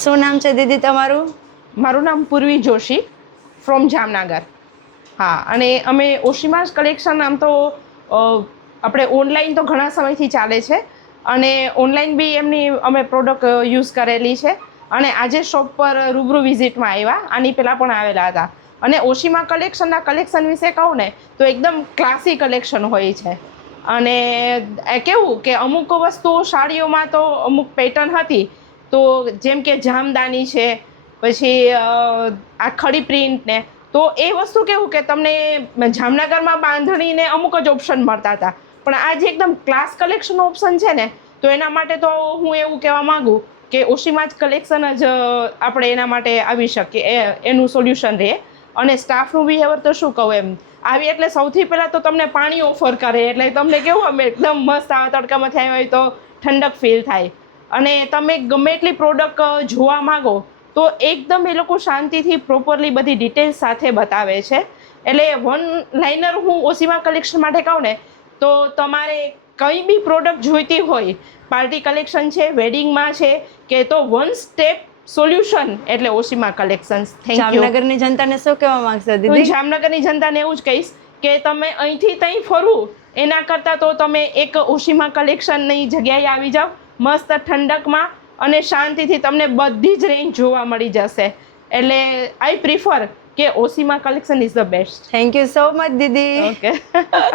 શું નામ છે દીદી તમારું? મારું નામ પૂર્વી જોશી ફ્રોમ જામનગર. હા, અને અમે ઓશીમાસ કલેક્શન આમ તો આપણે ઓનલાઈન તો ઘણા સમયથી ચાલે છે અને ઓનલાઈન બી એમની અમે પ્રોડક્ટ યુઝ કરેલી છે અને આજે શોપ પર રૂબરૂ વિઝિટમાં આવ્યા, આની પહેલાં પણ આવેલા હતા. અને ઓશીમા કલેક્શનના કલેક્શન વિશે કહું ને તો એકદમ ક્લાસી કલેક્શન હોય છે. અને કેવું કે અમુક વસ્તુઓ સાડીઓમાં તો અમુક પેટર્ન હતી, તો જેમ કે જામદાની છે, પછી આ ખડી પ્રિન્ટ ને, તો એ વસ્તુ કેવું કે તમને જામનગરમાં બાંધણીને અમુક જ ઓપ્શન મળતા હતા, પણ આ જે એકદમ ક્લાસ કલેક્શન ઓપ્શન છે ને, તો એના માટે તો હું એવું કહેવા માગું કે ઓશીમા જ કલેક્શન જ આપણે એના માટે આવી શકીએ, એનું સોલ્યુશન રહે. અને સ્ટાફનું બિહેવિયર તો શું કહું, એમ આવી એટલે સૌથી પહેલાં તો તમને પાણી ઓફર કરે, એટલે તમને કેવું અમે એકદમ મસ્ત આ તડકામાં થયા હોય તો ઠંડક ફીલ થાય. અને તમે ગમે એટલી પ્રોડક્ટ જોવા માગો તો એકદમ એ લોકો શાંતિથી પ્રોપરલી બધી ડિટેલ્સ સાથે બતાવે છે. એટલે વન લાઇનર હું ઓશીમા કલેક્શન માટે કહું ને તો તમારે કંઈ બી પ્રોડક્ટ જોઈતી હોય, પાર્ટી કલેક્શન છે, વેડિંગમાં છે, કે તો વન સ્ટેપ સોલ્યુશન એટલે ઓશીમા કલેક્શન્સ. Thank you. જામનગરની જનતાને શું કહેવા માંગશો હું દીદી? જામનગરની જનતાને એવું જ કહીશ કે તમે અહીંથી ત્યાં ફરવું એના કરતાં તો તમે એક ઓશીમા કલેક્શનની જગ્યાએ આવી જાઓ, મસ્ત ઠંડકમાં, અને શાંતિથી તમને બધી જ રેન્જ જોવા મળી જશે. એટલે આઈ પ્રિફર કે Oshima collection is the best. Thank you so much દીદી. ઓકે.